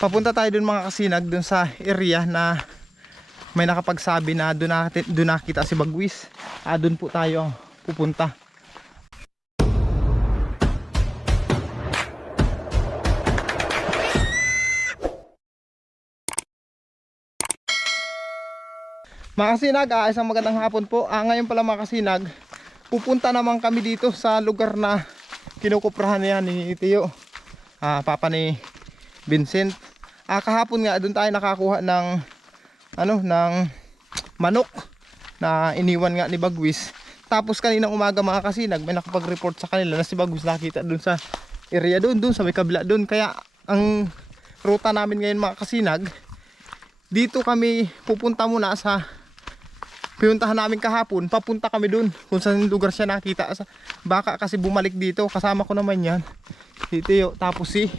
Papunta tayo dun mga kasinag, dun sa area na may nakapagsabi na dun nakita si Bagwis. Dun po tayo pupunta. Mga kasinag, isang magandang hapon po. Ngayon pala mga kasinag, pupunta naman kami dito sa lugar na kinukuprahan niya ni Tiyo, papa ni Vincent. Kahapon nga doon tayo nakakuha ng ng manok na iniwan nga ni Bagwis. Tapos kaninang umaga mga kasinag, may nakapag-report sa kanila na si Bagwis nakita doon sa area doon sa may kabila doon. Kaya ang ruta namin ngayon mga kasinag, dito kami pupunta muna sa pinuntahan namin kahapon. Papunta kami doon kung saan lugar siya nakita. Baka kasi bumalik dito. Kasama ko naman yan, si Teo, tapos si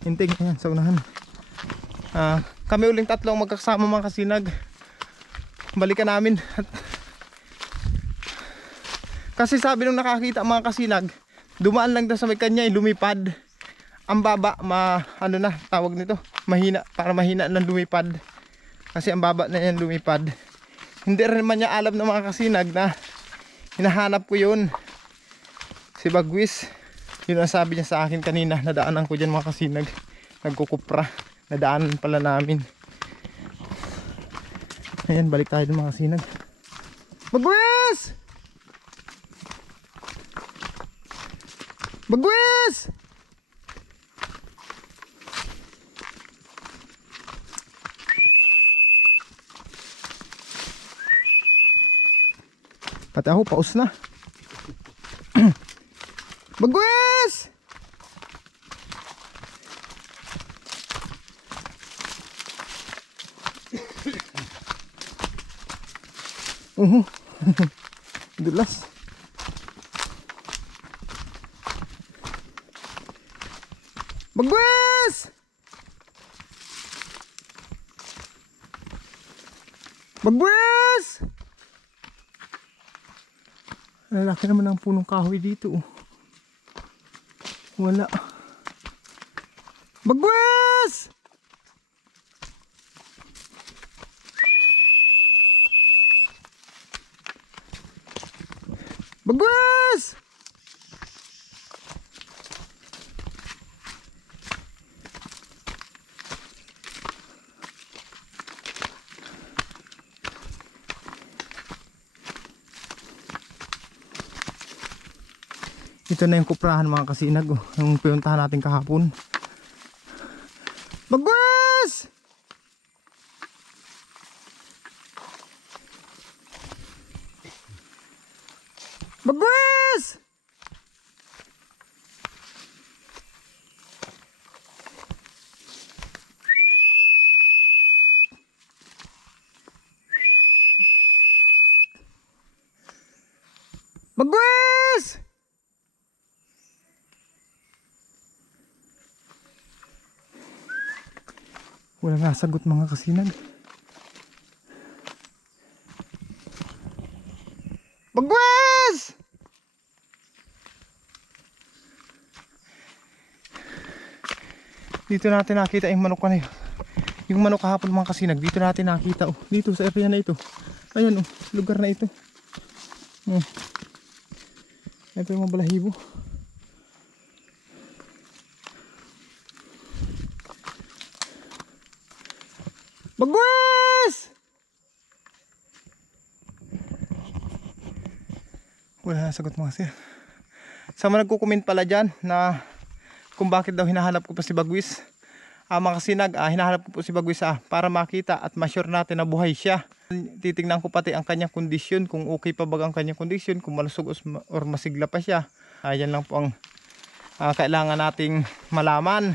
Hinting. Ayan sa unahan. Kami uling tatlong magkasama mga kasinag. Balikan namin. Kasi sabi nung nakakita mga kasinag, dumaan lang daw sa may kanya, lumipad. Ang baba, tawag nito, mahina, para mahina ng lumipad. Kasi ang baba na yan lumipad. Hindi rin naman niya alam ng mga kasinag na hinahanap ko yun, si Bagwis. Yun ang sabi niya sa akin kanina. Nadaanan ko dyan mga kasinag, nagkukupra. Nadaanan pala namin. Ayan, balik tayo dun mga kasinag. Bagwis! Bagwis! Pati ako, paus na. Bagwis! Dulas. Bagwis! Bagwis! Lalaki naman ang punong kahoy dito. Wala. Bagwis! Bagwis! Ito na yung kuprahan mga kasinag, yung pinuntahan natin kahapon. Bagwis! Bagwis! Bagwis! Walang nasagot mga kasinag. Bagwis! Dito natin nakita yung manok na yun. Yung manok kahapon mga kasinag, dito natin nakita. Dito sa area na ito. Ayan lugar na ito. Ito yung mga balahibo. Bagwis! Wala na sagot mga sir. Sa mga nagkukomment pala dyan na kung bakit daw hinahanap ko pa si Bagwis, mga kasinag, hinahanap ko po si Bagwis para makita at ma-sure natin na buhay siya. Titingnan ko pati ang kanyang kondisyon, kung okay pa ba ang kanyang kondisyon, kung malusog or masigla pa siya. Yan lang po ang kailangan nating malaman.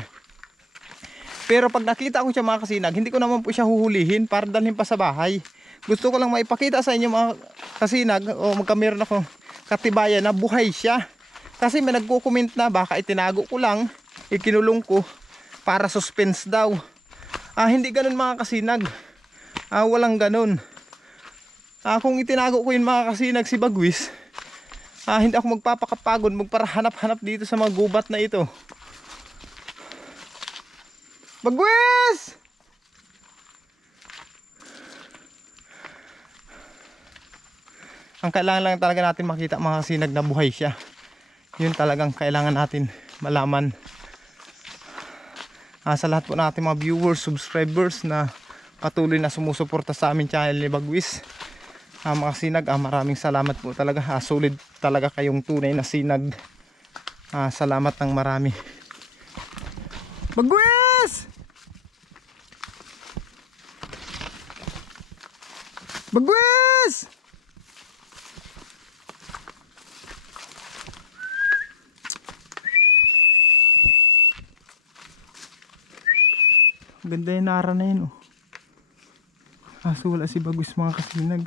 Pero pag nakita ko siya mga kasinag, hindi ko naman po siya huhulihin para dalhin pa sa bahay. Gusto ko lang maipakita sa inyo mga kasinag, o magkameron akong katibayan na buhay siya. Kasi may nagko-comment na baka itinago ko lang, ikinulong ko para suspense daw. Hindi ganun mga kasinag. Walang ganun. Kung itinago ko yun mga kasinag si Bagwis, hindi ako magpapakapagod magparahanap-hanap dito sa mga gubat na ito. Bagwis! Ang kailangan lang talaga natin makita mga kasinag na buhay siya. Yun talagang kailangan natin malaman. Sa lahat po natin mga viewers, subscribers na patuloy na sumusuporta sa aming channel ni Bagwis. Mga kasinag, maraming salamat po talaga. Solid talaga kayong tunay na sinag. Salamat ng marami. Bagwis! Bagwis! Ganda yung nara na yun, oh. Kaso wala si Bagwis mga kasinag.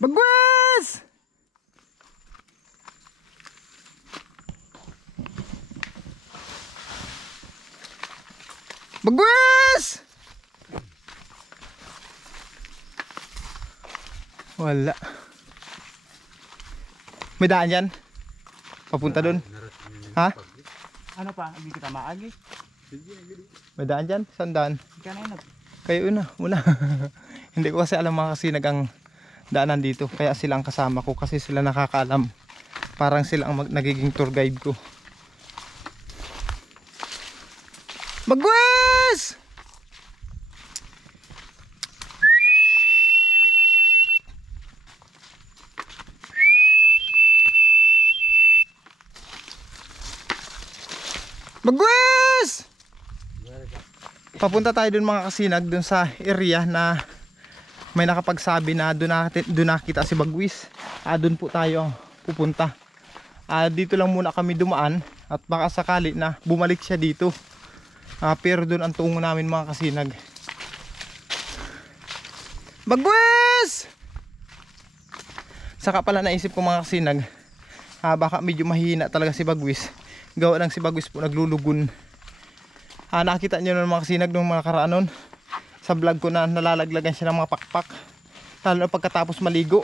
Bagwis! Bagwis! Wala. May daan dyan? Papunta dun? Ha? Ano pa? Hindi kita maagi. May daan dyan? Saan daan? Ika na yun. Kayo una. Hindi ko kasi alam mga kasinag ang daanan dito. Kaya sila ang kasama ko kasi sila nakakaalam. Parang sila ang nagiging tour guide ko. Bagwis! Bagwis! Papunta tayo dun mga kasinag, dun sa area na may nakapagsabi na dun nakita si Bagwis. Dun po tayo pupunta. Dito lang muna kami dumaan at baka sakali na bumalik siya dito. Pero dun ang tungo namin mga kasinag. Bagwis! Saka pala naisip ko mga kasinag, baka medyo mahina talaga si Bagwis. Gawa lang si Bagwis po naglulugon. Nakita nyo nun mga kasinag nung mga karaan nun sa vlog ko na nalalaglagan siya ng mga pakpak. Lalo na pagkatapos maligo,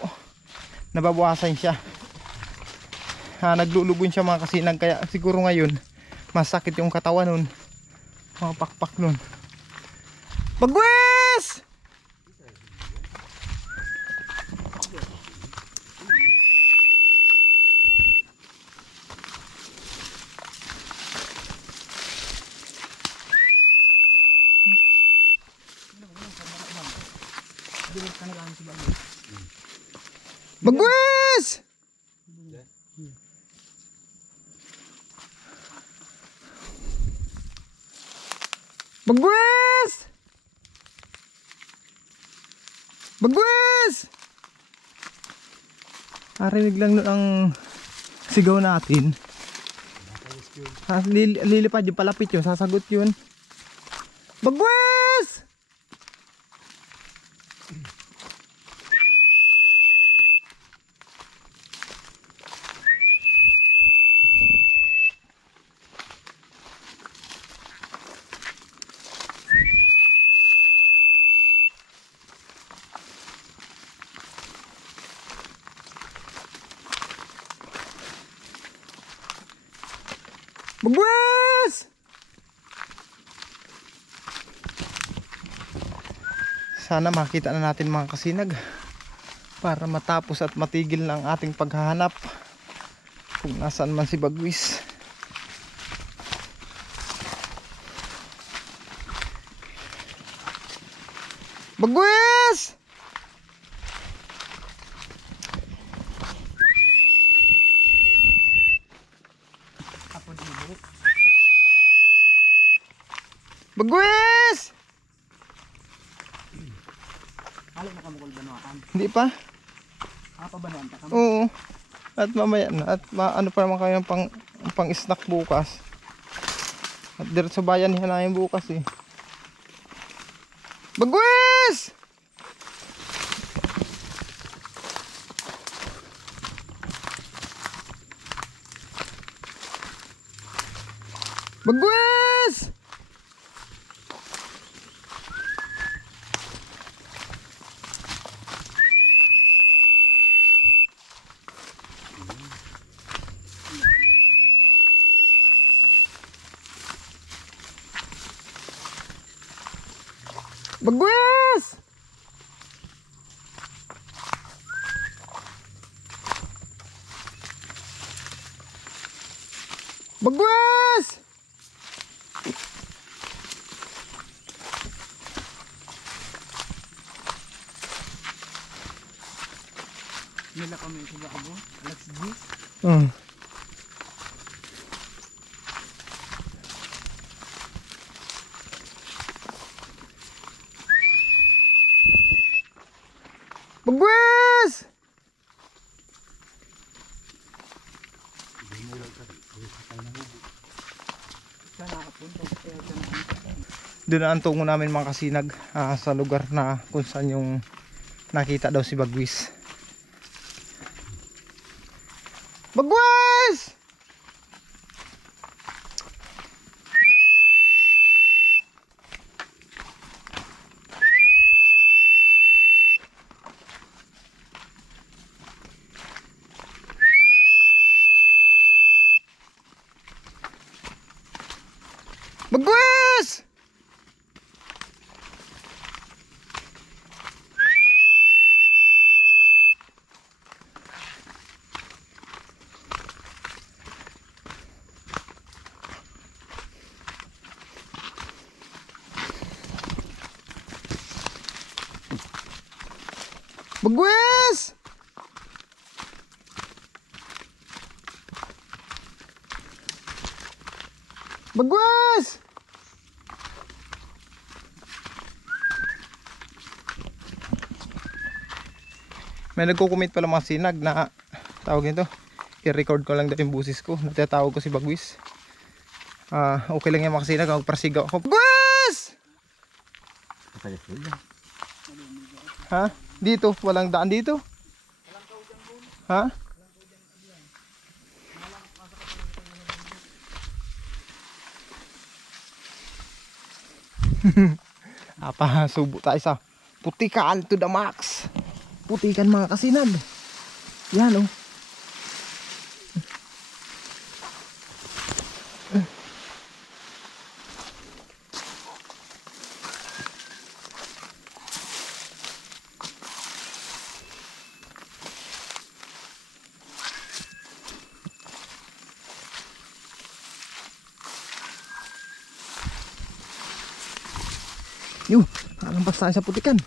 nababawasan siya. Naglulugon siya mga kasinag, kaya siguro ngayon masakit yung katawan nun, mga pakpak nun. Bagwis! Bagwis! Bagwis! Bagwis! Narinig lang nun ang sigaw natin. Lilipad yung palapit yun, sasagot yun. Bagwis! Bagwis! Sana makita na natin mga kasinag para matapos at matigil na ang ating paghahanap kung nasaan man si Bagwis. Bagwis! Bagwis! Halo na kamukol banuan. Hindi pa? Pabanuan pa kami. Oo. At mamaya na. At ano pa naman kayo pang snack bukas. At diretso bayan niya namin bukas eh. Bagwis! Bagwis! Bagwis! Bagwis! Nila kami sa bago. Alex G. Hmm. Bagwis! Saan nakapunta? Kaya dyan na. Doon na ang tungo namin mga kasinag, sa lugar na kung saan yung nakita daw si Bagwis. Bagwis! Bagwis! Bagwis! Bagwis! May nagko-comment pala mga sinag na tawag nito, i-record ko lang daw yung busis ko, natatawag ko si Bagwis. Okay lang yung mga sinag, magparsigaw ako. Bagwis! Ha? Dito, walang daan dito. Ha? Subo tayo sa putikan to the max. Putikan mga kasinag. Yan oh. Yun, nalampas tayo sa putikan.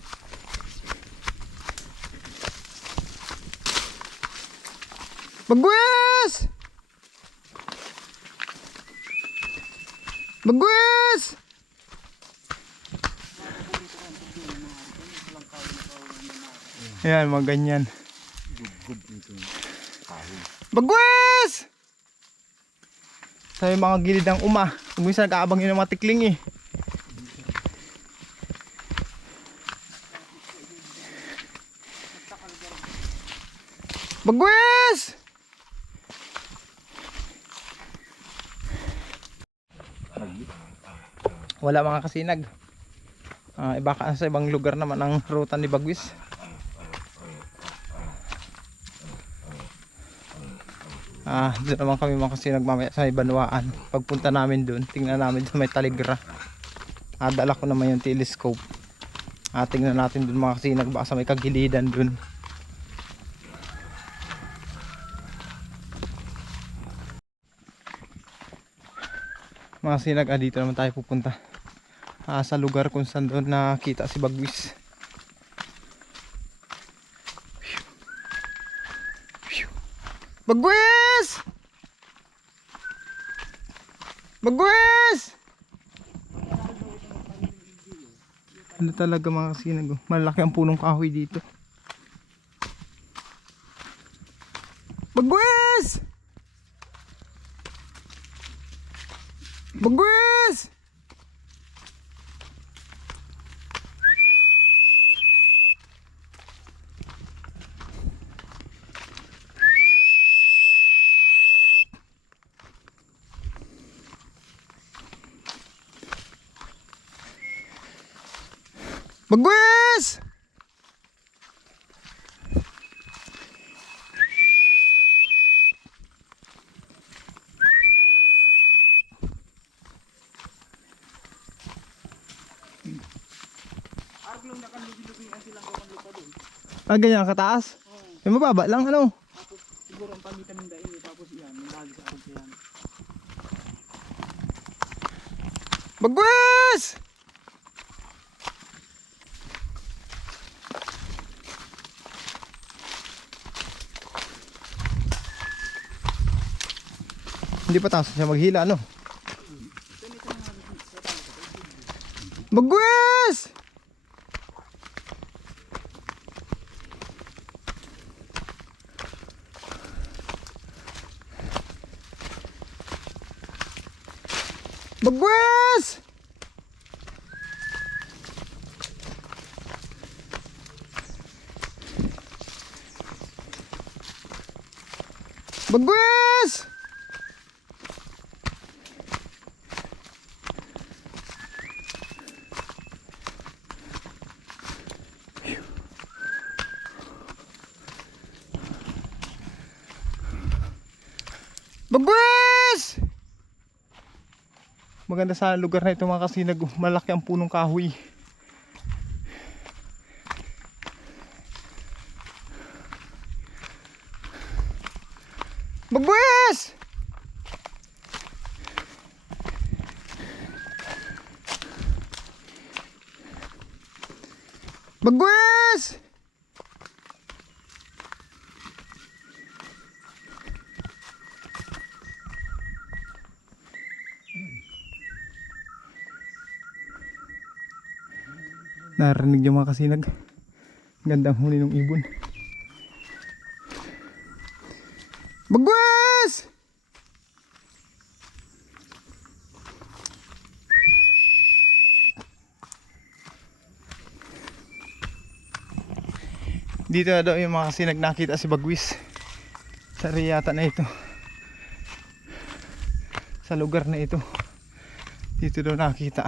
Bagwis! Bagwis! Ayan, mga ganyan. Bagwis! Sa mga gilid ng kung minsan nag-aabang yun ng mga tikling eh. Bagwis! Wala mga kasinag. Baka sa ibang lugar naman ang ruta ni Bagwis. Doon naman kami mga kasinag mamaya sa Banwaan. Pagpunta namin doon, tingnan namin doon may taligra. Dala ko naman yung telescope. Tingnan natin doon mga kasinag, baka sa may kagilidan doon. Mga sinag, dito naman tayo pupunta. Sa lugar kung saan doon nakita si Bagwis. Bagwis! Bagwis! Ano talaga mga kasinag, malaki ang punong kahoy dito. Bagwis! Bagwis! Bagwis! Taglong nakanlubi-lubi ang silang gawang lupa doon. Ah, ganyan kataas? Yung mababa lang ano? Tapos siguro ang pamitan ng daing eh, tapos yan, yung lagi sa akin yan. Bagwes! Hindi pa taas siya maghila ano? Bagwes! Bagwes! Bagwes! Bagwes! Maganda sa lugar na ito mga kasinag, malaki ang punong kahoy. Bagwes! Bagwes! Narinig yung mga kasinag. Gandang huli ng ibon. Bagwes! Dito na daw yung mga kasinag nakita si Bagwis. Sa riyata na ito. Sa lugar na ito. Dito daw nakita.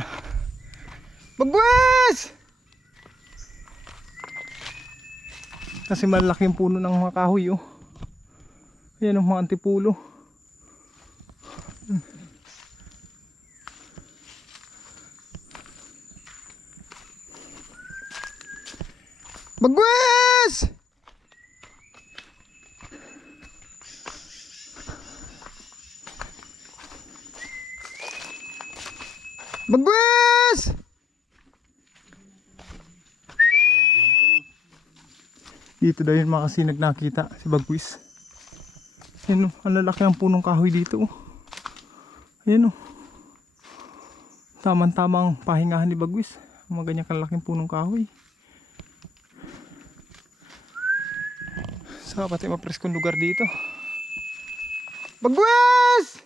Bagwes! Kasi malaki yung puno ng mga kahoy oh. Ayan ang mga antipulo. Bagwes! Bagwes! Dito daw yun mga kasinag nakita si Bagwis. Ayan o, ang lalaki ang punong kahoy dito o. Ayan o. Tamang-tamang pahingahan ni Bagwis. Mga ganyan kalaking punong kahoy. Saka pati mapreskong lugar dito. Bagwis!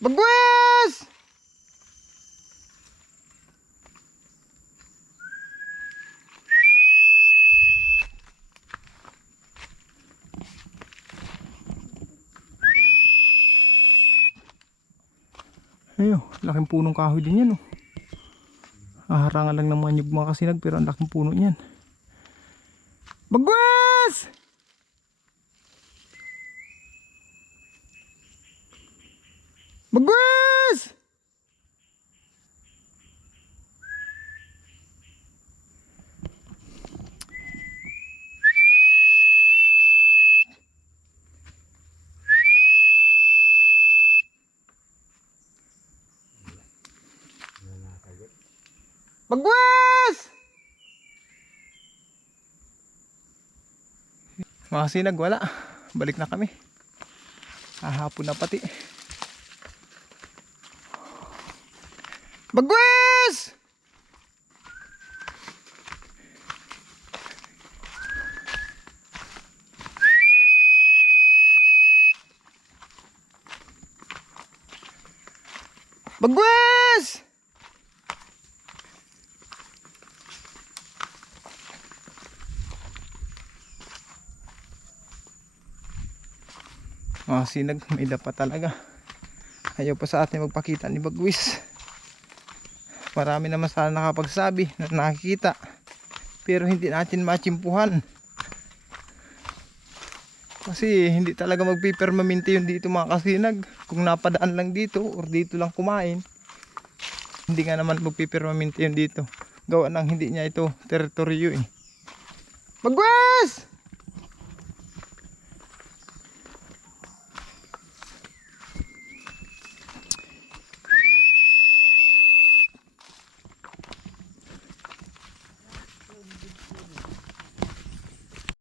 Bagwis! Ayun, laking punong kahoy din yan oh. Harangan lang ng mga nyug mga kasinag pero ang laking puno niyan. Bagwes! Bagwes! Bagwes! Mga kasinag wala. Balik na kami. Hapon na pati. Bagwes! Bagwes! Mga sinag, may dapa talaga. Ayaw pa sa atin magpakita ni Bagwis. Marami naman sana nakapagsabi na nakikita. Pero hindi natin matsimpuhan. Kasi hindi talaga magpipermanente yun dito mga kasinag. Kung napadaan lang dito or dito lang kumain, Hindi nga naman magpipirmamente yun dito. Gawa ng hindi niya ito teritoryo eh. Bagwes!